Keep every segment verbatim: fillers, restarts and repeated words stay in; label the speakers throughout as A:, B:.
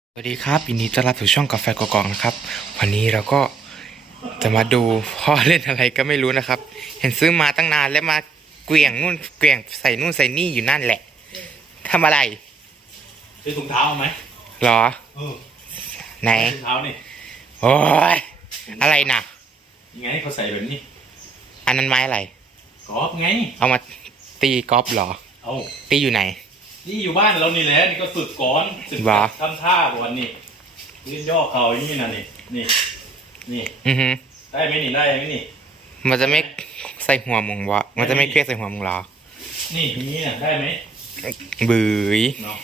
A: สวัสดีครับยินดีต้อนรับสู่ช่องกาแฟกกองนะครับวันนี้เราก็จะมาดูพ่อเล่นอะไรก็ไม่รู้นะครับ เห็นซื้อมาตั้งนานแล้วมาเกวี่ยงนู่นเกวี่ยงใส่นู่นใส่นี่อยู่นั่นแหละทำอะไร
B: ซื้อถุงเท้าไหม
A: หรอ
B: เออ
A: ไหน
B: ถุงเท้านี่
A: โอ้ยอะไรนะ
B: ยังไงเขาใส่แบบนี้
A: อันนั้นไม้อะไร
B: กอล์ฟไง
A: เอามาตีกอล์ฟหรอ
B: เอา
A: ตีอยู่ไหน
B: นี่อยู่บ้านเรานี่แหละนี่ก็ฝึกก่อนฝึกทำท่าวันนี้ยืนย่อเข่าอย่างนี้นะนี่นี่นี่
A: อือฮึ
B: ได้ไหมนี่ได้ไหมนี่
A: มันจะไม่ใส่หัวมึงวะมันจะไม่เครียดใส่หัวมึงหรอ
B: นี่อย่างนี้น่ะได้ไหม
A: บื้อ
B: เนาะ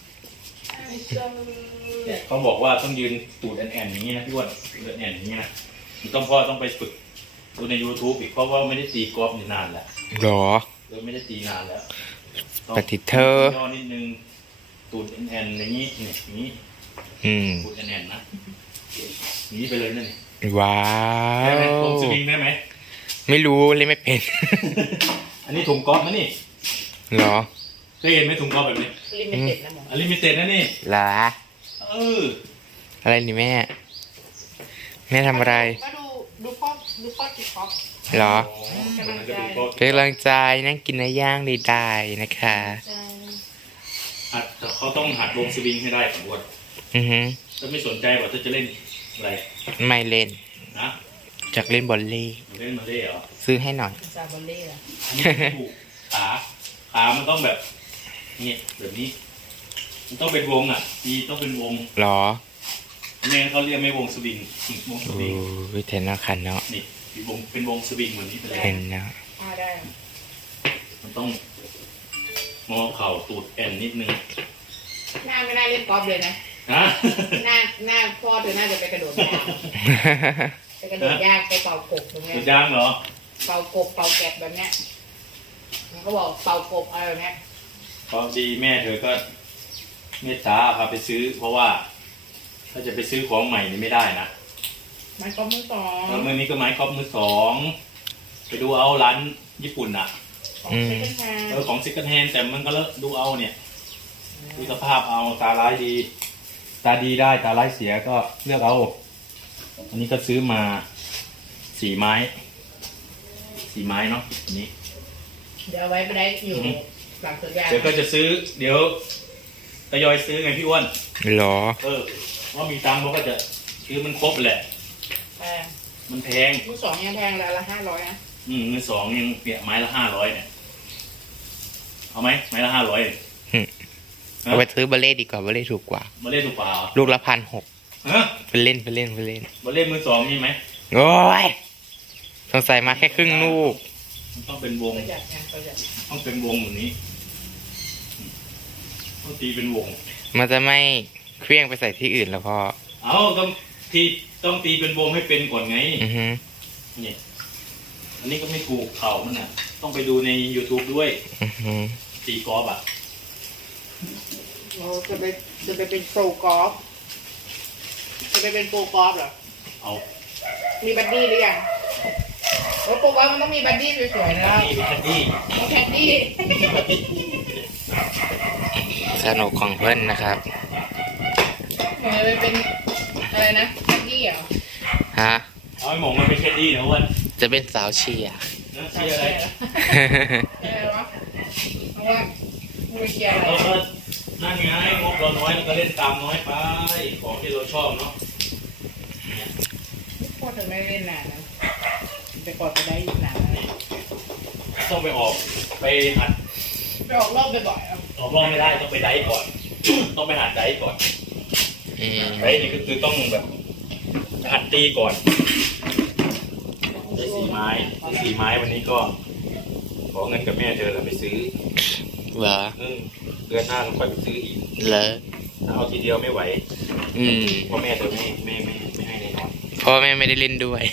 B: เขาบอกว่าต้องยืนตูดแอนๆอย่างนี้นะพี่อ้วนตูดแอนๆอย่างนี้นะต้องพ่อต้องไปฝึกดูใน ยูทูบ อีกเพราะว่าไม่ได้ตีกอล์ฟนานแล้ว
A: หรอ
B: เราไม่ได้ตีนานแล้ว
A: ปฏิเธอย่
B: อนิดนึงตูดแอนๆอย่างนี้เนี่ยอย่างนี้
A: อืม
B: ตูดแอนๆนะนี้ไปเลยนั่น
A: ว้า
B: วได้ไหมผมส
A: วิ
B: งได้ไหม
A: ไม่รู้เลยไม่เป็น
B: อันนี้ถุงกอล์ฟนะนี่
A: เหรอ
B: เคยเห็นไหมถุงกอล์ฟแบบนี้
C: ลิมิเต็ดนะหมอ
B: อันลิมิเต็ดนะนี่
A: เหรอ
B: เออ
A: อะไรนี่แม่แม่ทำอะไร
C: ก็ดูดูพ่อดูพ่อจิกอล์ฟ
A: เหรอ
C: เป็น
A: กำลังใจนั่งกินเนื้อย่างได้ๆนะคะ
B: หัดเขาต้องหัดวงสวิงให้ได้ของวัด
A: อือฮึ
B: ถ้าไม่สนใจว่าจะเล่นอะไร
A: ไม่เล่น
B: นะ
A: จากเล่นบอลเล่
B: เล่นมาเล่เหรอ
A: ซื้อให้หน่อย
C: ซาบอลเล่เหรอ
B: ถูกขาขามันต้องแบบนี่แบบนี้มันต้องเป็นวงอ่ะดีต้องเป็นวง
A: หรอ
B: แม่เขาเรียกไม่วงสวิงวงสวิง
A: วิเทนนาคันเนาะ
B: นี่วงเป็นวงสวิงเหมือนที่เป็น
A: เห็นนะ
C: ได้
B: มันต้องงอเข่าตูดแอนนิดนึง
C: หน้าไม่น่าเล่นกอล์ฟเลยนะ
B: ฮะ
C: หน้าหน้าพ่อเธอน่าจะไปกระโดดยางไปกระโดดยางไปเป่ากบตรงนี้
B: ยางเหรอ
C: เป่ากบเป่าแกบแบบเนี้ยมันก็บอกเป่ากบอะไรแบบเนี้ย
B: พอดีแม่เธอก็เมตตาพาไปซื้อเพราะว่าถ้าจะไปซื้อของใหม่นี่ไม่ได้นะ
C: ไม้กอล์ฟมือสอง
B: แล้วมื่อนี้ก็ไม้กอล์ฟมือสองไปดูเอาร้านญี่ปุ่นอ่ะเออของซิกเกิลแฮนแต่มันก็เลอะดูเอาเนี่ยดูสภาพเอาตาร้ายดีตาดีได้ตาร้ายเสียก็เลือกเอาอันนี้ก็ซื้อมาสี่ไม้สี่ไม้เนาะอันนี้
C: เดี๋ยวไว้ไปได้อยู่หลังสวนยาง
B: เดี๋ยวก็จะซื้อเดี๋ยวทยอยซื้อไงพี่อ้วน
A: หรอ
B: เออว่ามีตังค์เขาก็จะซื้อมันครบแหละ
C: แพง
B: มันแพง
C: มือสองยังแพงละละห้าร้อยนะ
B: อืมมือสองยังเปียไม้ละห้าร้อยเนี่ยเอาไหมไม้ละห้าร้อย
A: เอาไปซื้อบอลเล่ดีกว่าบอลเล่ถูกกว่า
B: บอลเล่ถูกกว่า
A: ลูกละพันหก
B: ฮะ
A: ไปเล่นไปเล่นไปเล่น
B: บอลเล่มือสองมีไหม
A: โอ้ยสงสัยมาแค่ครึ่งลูก
B: มันต้องเป็นวงต้องเป็นวงแบบนี้ต้องตีเป็นวง
A: มันจะไม่เคลื่องไปใส่ที่อื่นแล้วพ่อ
B: เอาต้องตีต้องตีเป็นวงให้เป็นก่อนไง
A: อือฮึ
B: นี่อันนี้ก็ไม่ถูกเข่ามันน่ะต้องไปดูใน ยูทูบ ด้วย
A: อือฮึ
B: ตีกอล์ฟอ่ะ
C: เราจะไปจะไปเป็นโปรกอล์ฟจะไปเป็นโปรกอล์ฟเหรอ
B: เอา
C: มีบัดดี้หรือยังโอ้โปรกอล์ฟมันต้องมีบัดดี้สวยๆนะ
B: มีแคดดี้
C: มีแคดดี้
A: สนุกของเพื่อนนะครับ
C: หนูจะไปเป็นอะไรนะแคดดี้เหรอ
A: ฮะ
B: เอาไอ้หมงมันเป็นแคดดี้นะวัน
A: จะเป็นสาวเชียร์
B: เชียร์อะไร
C: อะไรวะเพราะว่าไม่เชียร์อะไร
B: นั่นไงงบเราน้อยเราก็เล่นตามน้อยไปของที่เราชอบเนาะ
C: พ่อเธอไม่เล่นนานนะแต่ก่อนจะได้อีกนานนะ
B: ต้องไปออกไปหัด
C: ไปออกรอบบ่อยๆ
B: ออกรอบไม่ได้ต้องไปไดก่อนต้องไปหัดไดก่อนไดนี่ก็คือต้องแบบหัดตีก่อนได้สี่ไม้ได้สี่ไม้วันนี้ก็ขอเงินกับแม่เธอแล้วไปซื้อ
A: เหรอ
B: เดือนหน้าต้องไปซื้ออีก
A: เหรอ
B: เอาทีเดียวไม่ไหว
A: อืม
B: เพราะแม่เธอไม่ไม่ไม่ไม่ให้แน่นอน
A: เพราะแม่ไม่ได้เล่นด้วย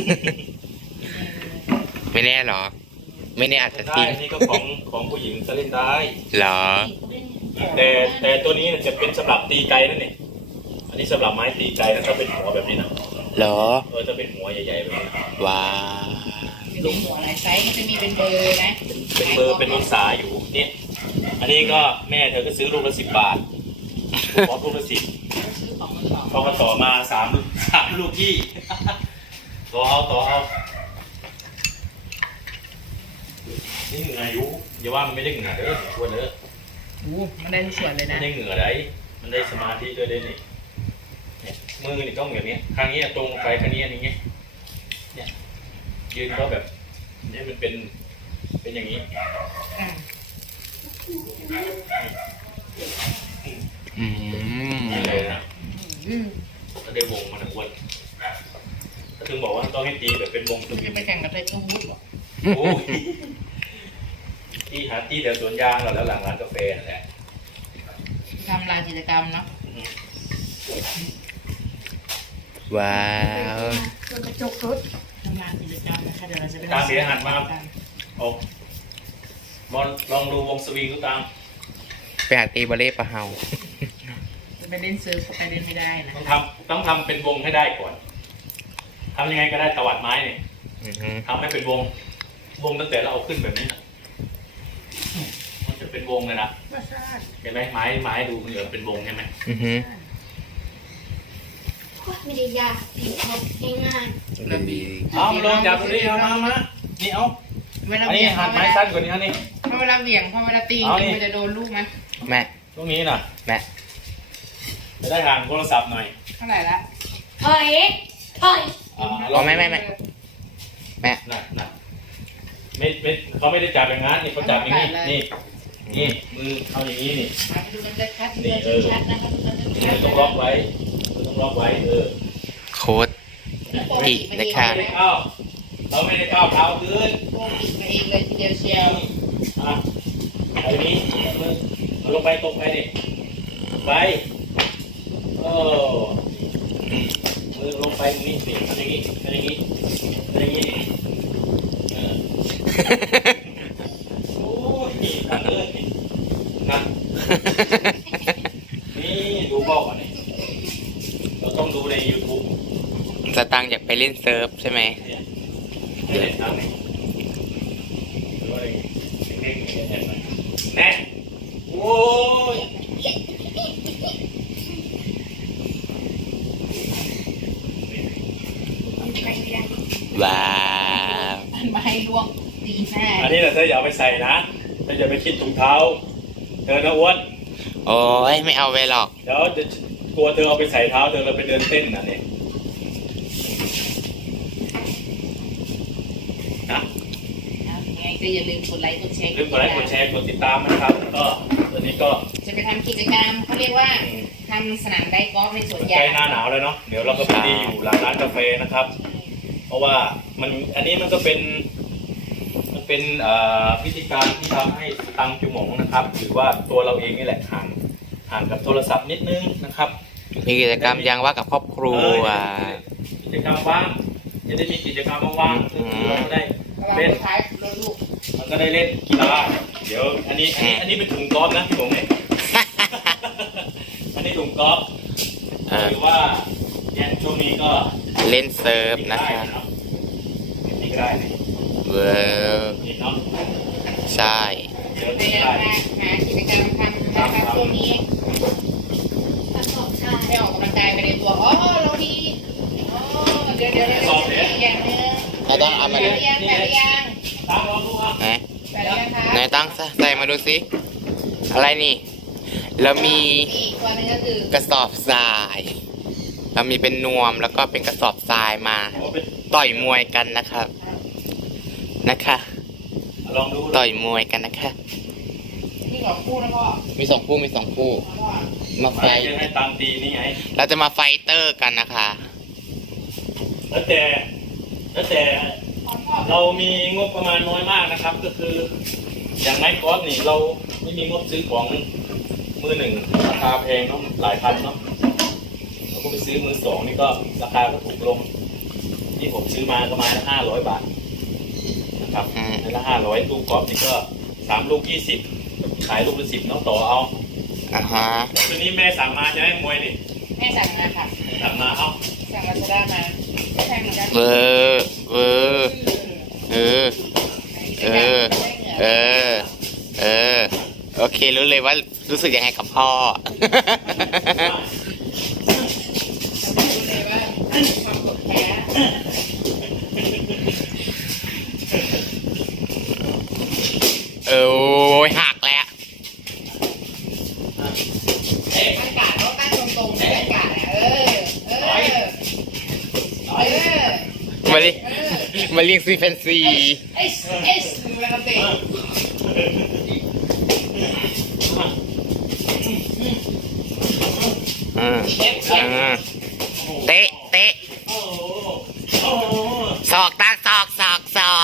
A: ไม่แน่หรอไม่แน่อาจจะ
B: ทิ้งนี่ก็ของของผู้หญิงจะเล่นได้
A: เหรอ
B: แต่แต่ตัวนี้จะเป็นสำหรับตีไกลนั่นเองอันนี้สำหรับไม้ตีไกลนะถ้าเป็นหัวแบบนี้นะ
A: เหรอ
B: เออจะเป็นหัวใหญ่ๆแบบนี้
A: ว้า
C: ลูกหัวหลายไซส์มันจะมีเป็นเบอร์นะ
B: เป็นเบอร์เป็นองศาอยู่เนี่ยอันนี้ก็แม่เธอก็ซื้อลูกละสิบบาทขอโทรสิบ
C: ซื้อของมันต่อ
B: พอมาต่อมาสามสามลูกพี่ ต่อเอาต่อเอานี่เหงื่ออยู่อย่าว่ามันไม่ได้เหงื่อเด้อตัวเด้อ
C: โอ้มันได้ทุกส่วนเลย
B: ไม่
C: นะ
B: ได้เหงื่อไรมันได้สมาธิด้วยเด้นี่เนี่ยมือนี่ต้องอย่างนี้ข้างนี้ตรงไปข้างนี้อย่างเงี้ยเนี่ยยืนก็แบบนี่มันเป็นเป็นอย่างนี้
C: อ่า
A: อืม
B: นี่เลยนะ
C: อืม
B: ถ้าได้วงมันอ้วนถ้าถึงบอกว่าต้องให้ตีแบบเป็นวงส
C: จะ
B: วิง
C: ไปแข่งกับไทเกอร์วูดหรอ
B: โอ้ยที่หาที่แถวสวนยางเราแล้วหลังร้านกาแฟนั่นแหละ
C: ทำลานกิจกรรมเนาะ
A: ว้าว
C: กระจกรถทำลานกิจกรรมนะคะเดี๋ยวเราจะไป
B: ตามเสียหันมาเอาบอลลองดูวงสวิงทุกตาม
A: ไปหาตีบอลเล่ปะเฮา
C: จะไปเล่นเซิร์ฟก็ไปเล่นไม่ได้นะ
B: ต้องทำต้องทำเป็นวงให้ได้ก่อนทำยังไงก็ได้ตวัดไม้เนี่ย
A: อือฮึ
B: ทำให้เป็นวง วงตั้งแต่เราเอาขึ้นแบบนี้นะมันจะเป็นวงเลยนะ
C: ว่าชาติ
B: เห็นไหมไม้ไม้ดูเหมือนเป็นวงใช่ไหม
A: อือฮึ
D: ไม่ได้ยากง่าย
A: ดี
B: เอาลงจากตรงนี้เอามามานี่เอา
C: เวลา
B: อัน
C: เบี่
B: นี้
C: ยง
B: หัน
C: เว
B: ไม้
C: ลา
B: สั้นกว่านี้ฮะนี่
C: พอเวลาเบี่ยงพอเวลาตี
B: เอานี่
C: มันจะโดนลูกไหม
A: แม่
B: ตรงนี้น่ะ
A: แม่
B: จะได้ห่างโทรศัพท์หน่อย
C: เท่าไหร่ละ
D: ๆถอยถอย
B: อ่าล
A: อ๋
B: อ
A: อง ไม่ไม่ไม่แม่
B: น่ะน่ะไม่ไม่เขาไม่ได้จับอย่างนั้นนี่เขาจับอย่างนี้นี่นี่มือเอาอย่างนี้นี่
C: มาดูกันจะชัด
B: นี่
C: ดู
B: เออ
C: ชัดนะครับ
B: มือต้องล็อกไว้มือต้องล็อกไว้เออ
A: โค้ด อีกนะคะ
B: ไม่ได้ก้าวเราไม่ได้ก้าวเท้าขึ้น
C: โค้งอีกมาเองเลยทีเดียวเชียว
B: อ่ะไอ้นี้มือเอาลงไปตรงไปดิไปโอ้มือลงไปตรงนี้สิทำอย่างนี้ทำอย่างนี้ทำอย่างนี้เออโอ้ยนั่นเลยนั่นนี่ดูบอกก่อนนี่เราต้องดูใน YouTube
A: สตังค์อยากไปเล่นเซิร์ฟใช่ไหม
B: เนี่ยให้เล่นทางไหนหรือว่าอะไรเด้งๆเห็นไหมแน่โอ้ย
A: ว้าว
C: มันมาให้ล่วงตีหน้า
B: อันนี้แหละเธออย่าเอาไปใส่นะเธออย่าไปคิดถุงเท้าเธอนะอ้วน
A: โอ้ยไม่เอาไปหรอก
B: เดี๋ยวจะกลัวเธอเอาไปใส่เท้าเธอเราไปเดินเต้นนะเนี่ยนะ
C: เอายังไงก็อย่าลืมกดไลค์กดแชร์
B: ลืมกดไลค์กดแชร์กดติดตามนะครับแล้วก็ตอนนี้ก็
C: จะไปทำกิจกรรมเขาเรียกว่าทำสนามไดกอล์ฟในสวน
B: ใก
C: ยา
B: ล้
C: ง
B: หน้าหนาวแล้วเนาะเดี๋ยวเราก็ไปดีอยู่หลังร้านกาแฟนะครับ เพราะว่ามันอันนี้มันก็เป็น มันเป็นเอ่อวิธีการที่ทำให้ตังจุหมงนะครับหรือว่าตัวเราเองนี่แหละห่างห่างกับโทรศัพท์นิดนึงนะครับ
A: มีกิจกรรมยังว่ากับครอบครัว
B: เออกิจกรรมว่างจะได้มีกิจกรรมว่างๆคือเราได้
C: ระวัง
B: เล่น
C: ท้ายรถลูก
B: มันก็ได้เล่นกีฬาเดี๋ยวอันนี้อันนี้อันนี้เป็นถุงกอล์ฟนะพี่ผมเนี่ย อันนี้ถุงกอล์ฟ
A: เออ
B: หรือว่าเนี่ยช่วงนี้ก็
A: เล่นเซิร์ฟนะคะ
B: นี่ก็ได้นะ
A: เวอร์
B: นี่เนาะ
A: ใช่
B: เดี๋ยว
C: พ
B: นี่
C: ยา
B: ก็
C: ยาม
B: ได้
C: หากิจกรรมทำนะครับช่วงนี้
D: กระสอบทราย
C: ให้ออกกำลังกายไปในตัวอ๋อเราดีอ๋อเดี๋ยวเดี๋ยวเดี๋ยวอย่างนึง
A: เราต้องเอามา
C: แป
A: ดู
C: ดยังแปดยัง
B: ตามลองดูอ่ะ
A: ไหน
C: แปดยังคะ
A: ไหนตั้งใส่มาดูสิ อะไรนี่ แล้วมี
C: อีกตัวนึงก็คือก
A: ระสอบทราย เรามีเป็นนวมแล้วก็เป็นกระสอบทรายมา
B: เอาเป็น
A: ต่อยมวยกันนะครับ นะคะ
B: ลองดู
A: ต่อยมวยกันนะคะ
C: นี่ของคู่นะพ่อ
A: มีสองคู่มีสองคู่
C: พ่อ
A: มาไฟ
B: จะให้ตามตีนี่ไง
A: เราจะมาไฟเตอร์กันนะคะ
B: แล้วแต่แล้วแต่เรามีงบประมาณน้อยมากนะครับ ก็คือ อย่างไม้กอล์ฟนี่เราไม่มีงบซื้อของมือหนึ่งราคาแพงเนาะหลายพันเนาะเราก็ไปซื้อมือสองนี่ก็ราคาก็ถูกลง ที่ผมซื้อมาประมาณห้าร้อยบาทนะครับ
A: อืม
B: ในละห้าร้อยลูกกอล์ฟนี่ก็สามลูกยี่สิบขายลูกละสิบน้องต่อเอา
A: อ่าฮะ
B: ตัวนี้แม่สั่งมาจะให้มวยนี่
C: แม่สั่งมาค่ะ
B: สั่งมาเอา
C: สั่งลาซาด้ามาไม่แพงเหมือนกัน
A: เวอร์เวอร์เออ เออ เออ เออ โอเครู้เลยว่ารู้สึกยังไงกับพ่อ
C: ความกดแพ้
A: เออโอ้ยหักแล้ว
B: เอ๊ะ
C: อากาศเขาตั้งตรงๆในอากาศเออเออเออ
A: มาเรียกมาเรียกซีแฟนซี
C: เอสเอสดูแลกันเตะ
A: อ่าอ่าเตะเตะ
B: โอ้โหโอ้โห
A: ศอกตาศอกศอกศอก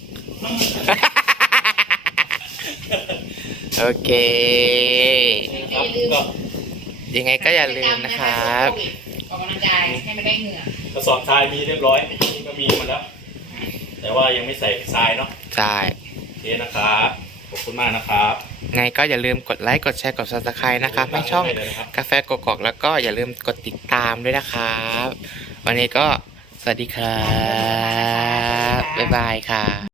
A: โอเค
B: ครับก็
A: ยังไงก็อย่าลืมนะครับ
C: ออกกำลังกายให้มันได้เหงื่อก
B: ระสอบทรายมีเรียบร้อยนี่ก็มีมาแล้ว แต่ว่ายังไม่ใส่ทรายเนาะ
A: ใช่
B: โอเคนะครับขอบคุณมากนะครับ
A: ไงก็อย่าลืมกดไลค์ กดแชร์ กด ซับสไครบ์ นะครับให้ช่องกาแฟกกอกแล้วก็อย่าลืมกดติดตามด้วยนะครับ วันนี้ก็สวัสดีครับ บ๊ายบายค่ะ